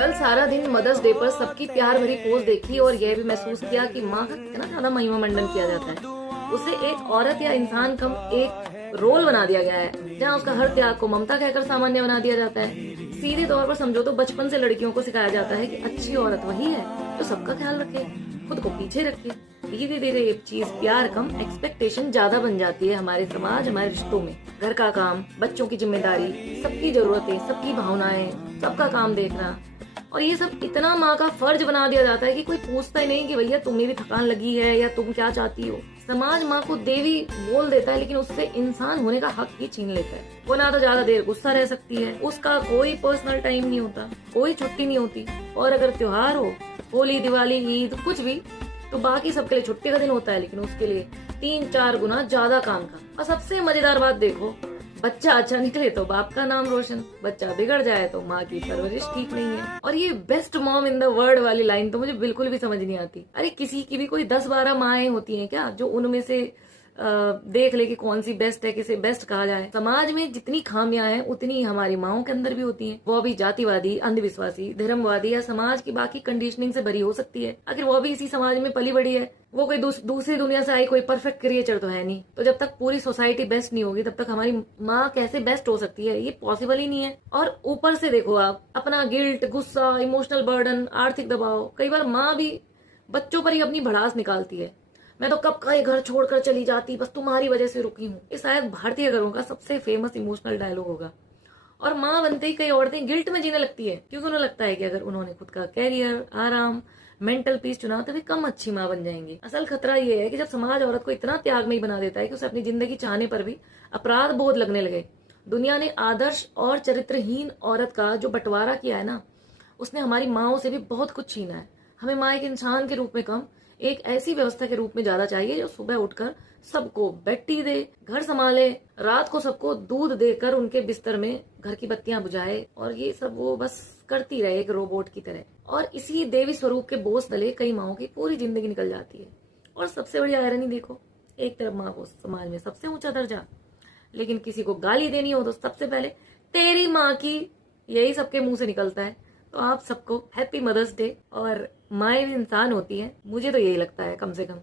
कल सारा दिन मदर्स डे पर सबकी प्यार भरी पोस्ट देखी और यह भी महसूस किया कि माँ का कितना ज्यादा महिमा मंडन किया जाता है। उसे एक औरत या इंसान कम एक रोल बना दिया गया है जहाँ उसका हर त्याग को ममता कहकर सामान्य बना दिया जाता है। सीधे तौर पर समझो तो बचपन से लड़कियों को सिखाया जाता है कि अच्छी औरत वही है जो सबका ख्याल रखे, खुद को पीछे रखे। धीरे धीरे ये चीज प्यार कम एक्सपेक्टेशन ज्यादा बन जाती है हमारे समाज, हमारे रिश्तों में। घर का काम, बच्चों की जिम्मेदारी, सबकी जरूरतें, सबकी भावनाएं, सबका काम देखना, और ये सब इतना माँ का फर्ज बना दिया जाता है कि कोई पूछता ही नहीं कि भैया तुम्हें भी थकान लगी है या तुम क्या चाहती हो। समाज माँ को देवी बोल देता है लेकिन उससे इंसान होने का हक ही छीन लेता है। वो ना तो ज्यादा देर गुस्सा रह सकती है, उसका कोई पर्सनल टाइम नहीं होता, कोई छुट्टी नहीं होती, और अगर त्योहार हो, होली, दिवाली, ईद, कुछ भी, तो बाकी सबके लिए छुट्टी का दिन होता है लेकिन उसके लिए 3-4 गुना ज्यादा काम का। और सबसे मजेदार बात देखो, बच्चा अच्छा निकले तो बाप का नाम रोशन, बच्चा बिगड़ जाए तो माँ की परवरिश ठीक नहीं है। और ये best mom in the world वाली लाइन तो मुझे बिल्कुल भी समझ नहीं आती। अरे किसी की भी कोई 10-12 माएँ होती हैं क्या जो उनमें से देख ले कि कौन सी बेस्ट है, किसे बेस्ट कहा जाए। समाज में जितनी खामियां हैं उतनी हमारी माओं के अंदर भी होती हैं। वो भी जातिवादी, अंधविश्वासी, धर्मवादी या समाज की बाकी कंडीशनिंग से भरी हो सकती है। आखिर वो भी इसी समाज में पली बड़ी है, वो कोई दूसरी दुनिया से आई कोई परफेक्ट क्रिएचर तो है नहीं। तो जब तक पूरी सोसाइटी बेस्ट नहीं होगी तब तक हमारी माँ कैसे बेस्ट हो सकती है, ये पॉसिबल ही नहीं है। और ऊपर से देखो आप अपना गिल्ट, गुस्सा, इमोशनल बर्डन, आर्थिक दबाव, कई बार माँ भी बच्चों पर ही अपनी भड़ास निकालती है। मैं तो कब का ये घर छोड़कर चली जाती, बस तुम्हारी वजह से रुकी हूँ। ये शायद भारतीय घरों का सबसे फेमस इमोशनल डायलॉग होगा। और माँ बनते ही कई औरतें गिल्ट में जीने लगती है क्योंकि उन्हें लगता है कि अगर उन्होंने खुद का कैरियर, आराम, मेंटल पीस चुना तो वे कम अच्छी माँ बन जाएंगी। असल खतरा ये है कि जब समाज औरत को इतना त्यागमयी बना देता है कि उसे अपनी जिंदगी चाहने पर भी अपराध बोध लगने लगे। दुनिया ने आदर्श और चरित्रहीन औरत का जो बंटवारा किया है ना, उसने हमारी माओं से भी बहुत कुछ छीना है। हमें माँ एक इंसान के रूप में कम, एक ऐसी व्यवस्था के रूप में ज्यादा चाहिए जो सुबह उठकर सबको बेड टी दे, घर संभाले, रात को सबको दूध देकर उनके बिस्तर में घर की बत्तियां बुझाए, और ये सब वो बस करती रहे एक रोबोट की तरह। और इसी देवी स्वरूप के बोझ तले कई माओं की पूरी जिंदगी निकल जाती है। और सबसे बड़ी आयरनी देखो, एक तरफ माँ को समाज में सबसे ऊंचा दर्जा, लेकिन किसी को गाली देनी हो तो सबसे पहले तेरी माँ की, यही सबके मुंह से निकलता है। तो आप सबको हैप्पी मदर्स डे। और माएँ भी इंसान होती हैं, मुझे तो यही लगता है कम से कम।